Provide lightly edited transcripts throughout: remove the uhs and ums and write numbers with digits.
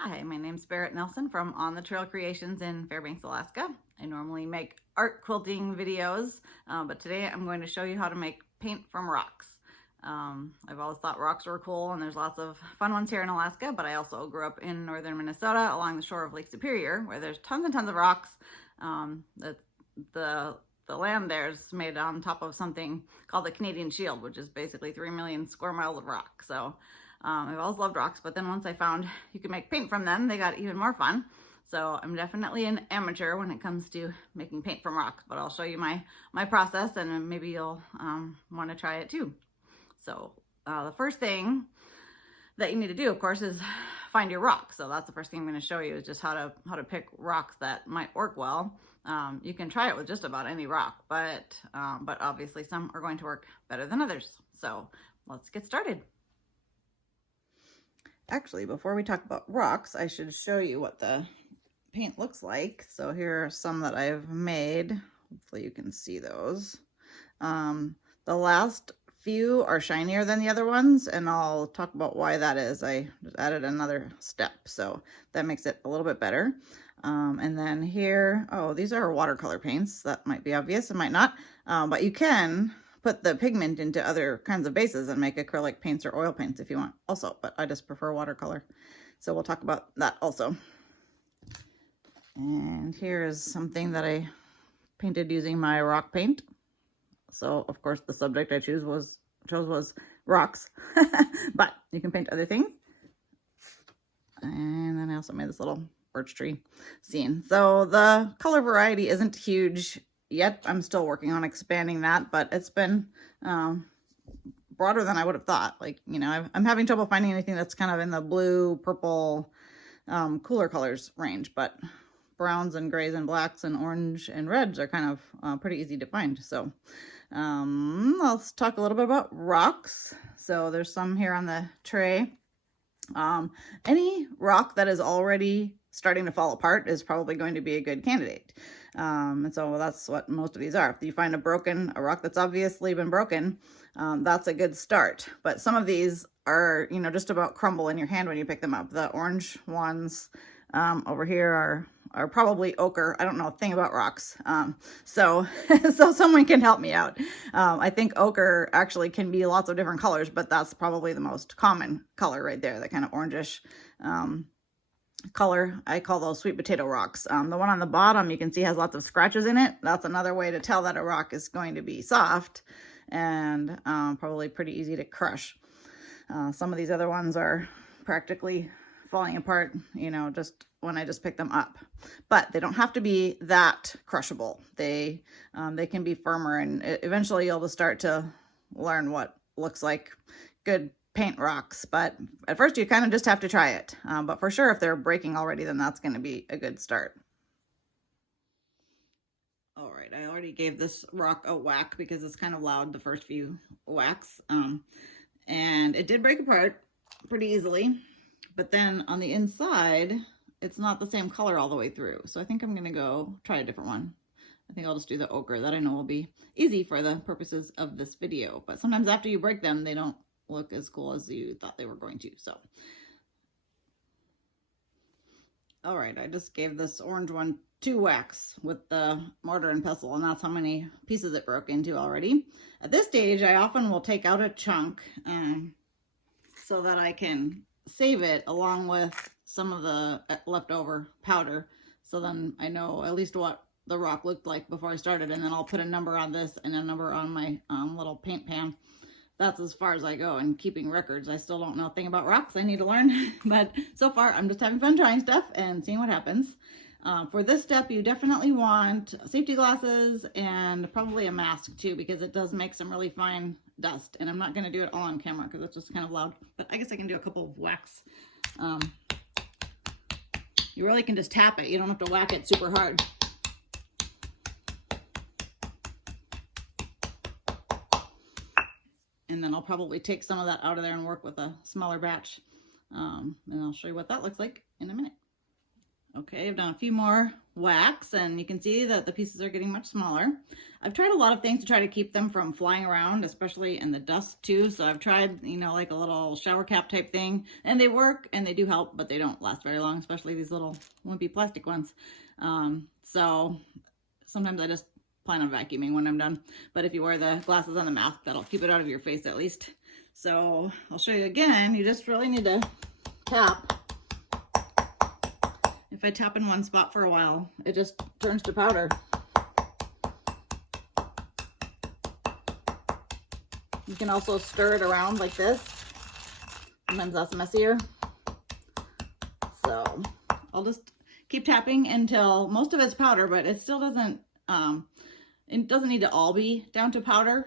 Hi, my name's Barrett Nelson from On the Trail Creations in Fairbanks, Alaska. I normally make art quilting videos, but today I'm going to show you how to make paint from rocks. I've always thought rocks were cool, and there's lots of fun ones here in Alaska, but I also grew up in northern Minnesota along the shore of Lake Superior, where there's tons and tons of rocks. The land there is made on top of something called the Canadian Shield, which is basically 3 million square miles of rock. So I've always loved rocks, but then once I found you could make paint from them, they got even more fun. So I'm definitely an amateur when it comes to making paint from rocks, but I'll show you my process, and maybe you'll want to try it too. So the first thing that you need to do, of course, is find your rock. So that's the first thing I'm going to show you, is just how to pick rocks that might work well. You can try it with just about any rock, but obviously some are going to work better than others. So let's get started. Actually, before we talk about rocks, I should show you what the paint looks like. So here are some that I've made. Hopefully you can see those. The last few are shinier than the other ones, and I'll talk about why that is. I just added another step, so that makes it a little bit better. And then here, oh, these are watercolor paints. That might be obvious, it might not, but you can put the pigment into other kinds of bases and make acrylic paints or oil paints if you want also, but I just prefer watercolor. So we'll talk about that also. And here is something that I painted using my rock paint. So of course the subject I chose was rocks, but you can paint other things. And then I also made this little birch tree scene. So the color variety isn't huge yet. I'm still working on expanding that, but it's been broader than I would have thought. Like, you know, I'm having trouble finding anything that's kind of in the blue, purple, cooler colors range, but browns and grays and blacks and orange and reds are kind of pretty easy to find. So let's talk a little bit about rocks. So there's some here on the tray. Any rock that is already starting to fall apart is probably going to be a good candidate. And so that's what most of these are. If you find a rock that's obviously been broken, that's a good start. But some of these are, you know, just about crumble in your hand when you pick them up. The orange ones over here are probably ochre. I don't know a thing about rocks. So someone can help me out. I think ochre actually can be lots of different colors, but that's probably the most common color right there, that kind of orangish color. I call those sweet potato rocks. The one on the bottom you can see has lots of scratches in it. That's another way to tell that a rock is going to be soft and probably pretty easy to crush. Some of these other ones are practically falling apart, you know, just when I just pick them up, but they don't have to be that crushable. They can be firmer, and eventually you'll just start to learn what looks like good paint rocks. But at first you kind of just have to try it. But for sure, if they're breaking already, then that's going to be a good start. All right, I already gave this rock a whack because it's kind of loud the first few whacks, and it did break apart pretty easily. But then on the inside, it's not the same color all the way through. So I think I'm gonna go try a different one. I think I'll just do the ochre. That I know will be easy for the purposes of this video. But sometimes after you break them, they don't look as cool as you thought they were going to. So, all right, I just gave this orange one 2 whacks with the mortar and pestle, and that's how many pieces it broke into already. At this stage, I often will take out a chunk so that I can save it along with some of the leftover powder, so then I know at least what the rock looked like before I started, and then I'll put a number on this and a number on my little paint pan. That's as far as I go in keeping records. I still don't know a thing about rocks. I need to learn, but so far I'm just having fun trying stuff and seeing what happens. For this step, you definitely want safety glasses and probably a mask too, because it does make some really fine dust. And I'm not going to do it all on camera because it's just kind of loud, but I guess I can do a couple of whacks. You really can just tap it. You don't have to whack it super hard. And then I'll probably take some of that out of there and work with a smaller batch. And I'll show you what that looks like in a minute. Okay, I've done a few more whacks and you can see that the pieces are getting much smaller. I've tried a lot of things to try to keep them from flying around, especially in the dust too. So I've tried, you know, like a little shower cap type thing, and they work and they do help, but they don't last very long, especially these little wimpy plastic ones. So sometimes I just plan on vacuuming when I'm done. But if you wear the glasses on the mask, that'll keep it out of your face at least. So I'll show you again. You just really need to tap. If I tap in one spot for a while, it just turns to powder. You can also stir it around like this. Sometimes that's messier. So I'll just keep tapping until most of it's powder, but it still doesn't, it doesn't need to all be down to powder.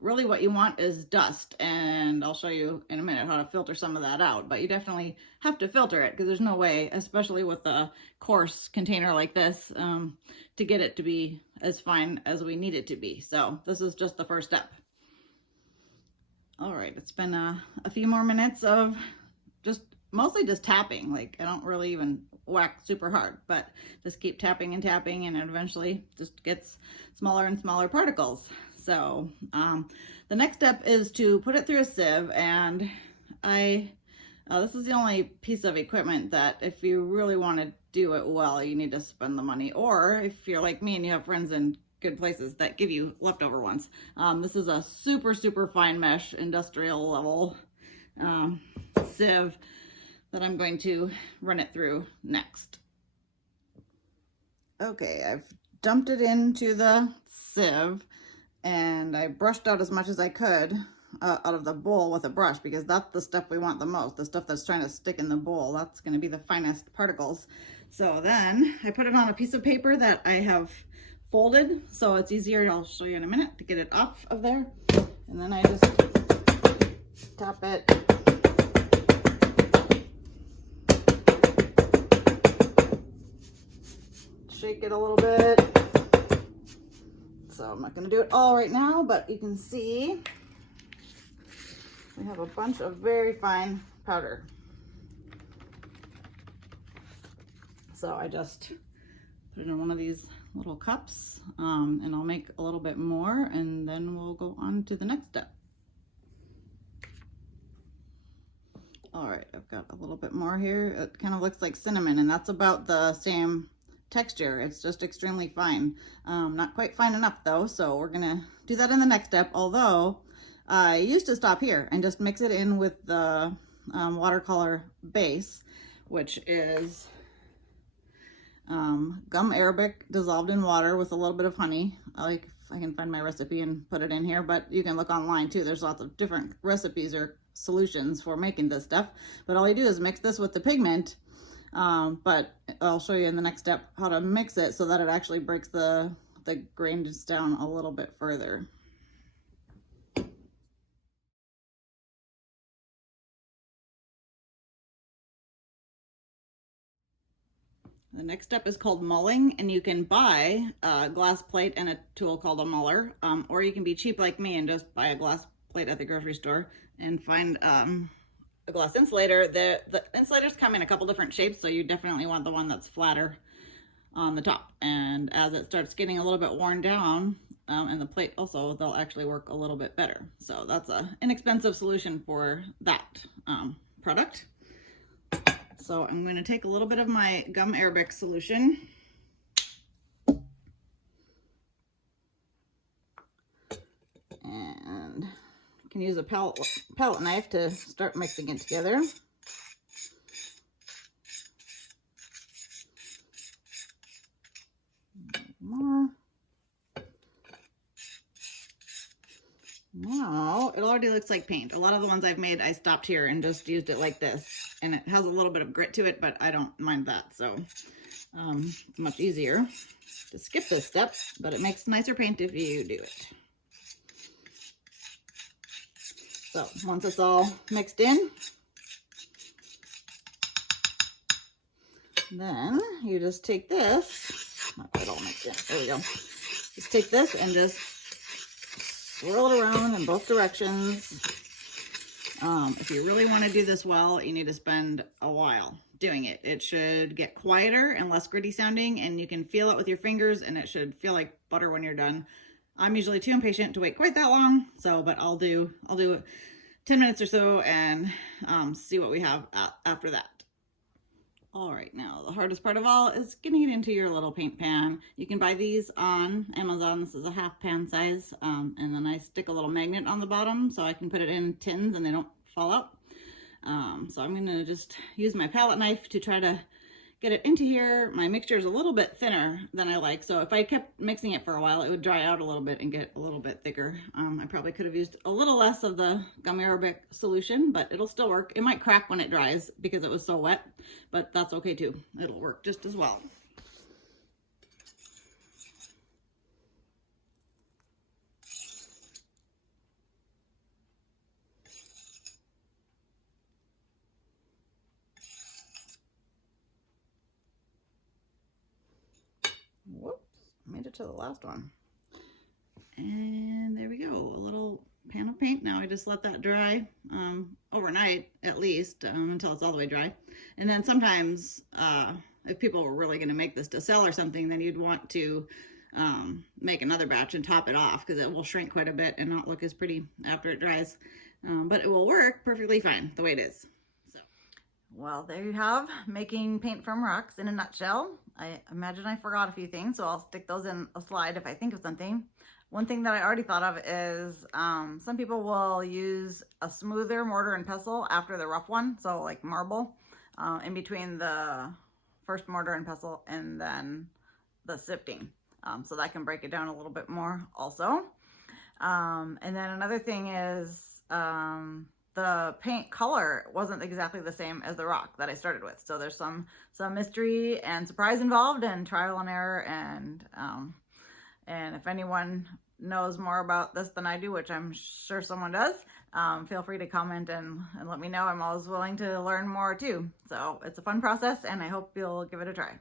Really what you want is dust, and I'll show you in a minute how to filter some of that out, but you definitely have to filter it because there's no way, especially with a coarse container like this, to get it to be as fine as we need it to be. So this is just the first step. All right, it's been a few more minutes of mostly just tapping. Like I don't really even whack super hard, but just keep tapping and tapping, and it eventually just gets smaller and smaller particles. So the next step is to put it through a sieve, and this is the only piece of equipment that if you really want to do it well, you need to spend the money, or if you're like me and you have friends in good places that give you leftover ones. This is a super fine mesh industrial level sieve that I'm going to run it through next. Okay, I've dumped it into the sieve, and I brushed out as much as I could out of the bowl with a brush, because that's the stuff we want the most, the stuff that's trying to stick in the bowl. That's going to be the finest particles. So then I put it on a piece of paper that I have folded, so it's easier. I'll show you in a minute to get it off of there. And then I just tap it. Shake it a little bit. So I'm not going to do it all right now, but you can see we have a bunch of very fine powder. So I just put it in one of these little cups, and I'll make a little bit more, and then we'll go on to the next step. All right, I've got a little bit more here. It kind of looks like cinnamon, and that's about the same texture. It's just extremely fine. Not quite fine enough though, so we're gonna do that in the next step, although I used to stop here and just mix it in with the watercolor base, which is gum arabic dissolved in water with a little bit of honey. I can find my recipe and put it in here, but you can look online too. There's lots of different recipes or solutions for making this stuff, but all you do is mix this with the pigment. But I'll show you in the next step how to mix it so that it actually breaks the grains down a little bit further. The next step is called mulling, and you can buy a glass plate and a tool called a muller, or you can be cheap like me and just buy a glass plate at the grocery store and find a glass insulator. The insulators come in a couple different shapes, so you definitely want the one that's flatter on the top. And as it starts getting a little bit worn down, and the plate also, they'll actually work a little bit better. So that's an inexpensive solution for that product. So I'm going to take a little bit of my gum arabic solution. And you can use a palette knife to start mixing it together. More. Now, it already looks like paint. A lot of the ones I've made, I stopped here and just used it like this. And it has a little bit of grit to it, but I don't mind that. So it's much easier to skip this step, but it makes nicer paint if you do it. So once it's all mixed in, then you just take this, not quite all mixed in, there we go. Just take this and just swirl it around in both directions. If you really want to do this well, you need to spend a while doing it. It should get quieter and less gritty sounding, and you can feel it with your fingers, and it should feel like butter when you're done. I'm usually too impatient to wait quite that long, but I'll do 10 minutes or so and see what we have after that. All right, now the hardest part of all is getting it into your little paint pan. You can buy these on Amazon. This is a half pan size, and then I stick a little magnet on the bottom so I can put it in tins and they don't fall out. So I'm gonna just use my palette knife to try to get it into here. My mixture is a little bit thinner than I like, so if I kept mixing it for a while, it would dry out a little bit and get a little bit thicker. I probably could have used a little less of the gummy Arabic solution, but it'll still work. It might crack when it dries because it was so wet, but that's okay too. It'll work just as well. Whoops, made it to the last one. And there we go, a little pan of paint. Now I just let that dry overnight at least until it's all the way dry. And then sometimes if people were really going to make this to sell or something, then you'd want to make another batch and top it off because it will shrink quite a bit and not look as pretty after it dries. But it will work perfectly fine the way it is. Well, there you have making paint from rocks in a nutshell. I imagine I forgot a few things, so I'll stick those in a slide if I think of something. One thing that I already thought of is some people will use a smoother mortar and pestle after the rough one, so like marble, in between the first mortar and pestle and then the sifting. So that can break it down a little bit more also. And then another thing is the paint color wasn't exactly the same as the rock that I started with. So there's some mystery and surprise involved and trial and error. And if anyone knows more about this than I do, which I'm sure someone does, feel free to comment and let me know. I'm always willing to learn more too. So it's a fun process and I hope you'll give it a try.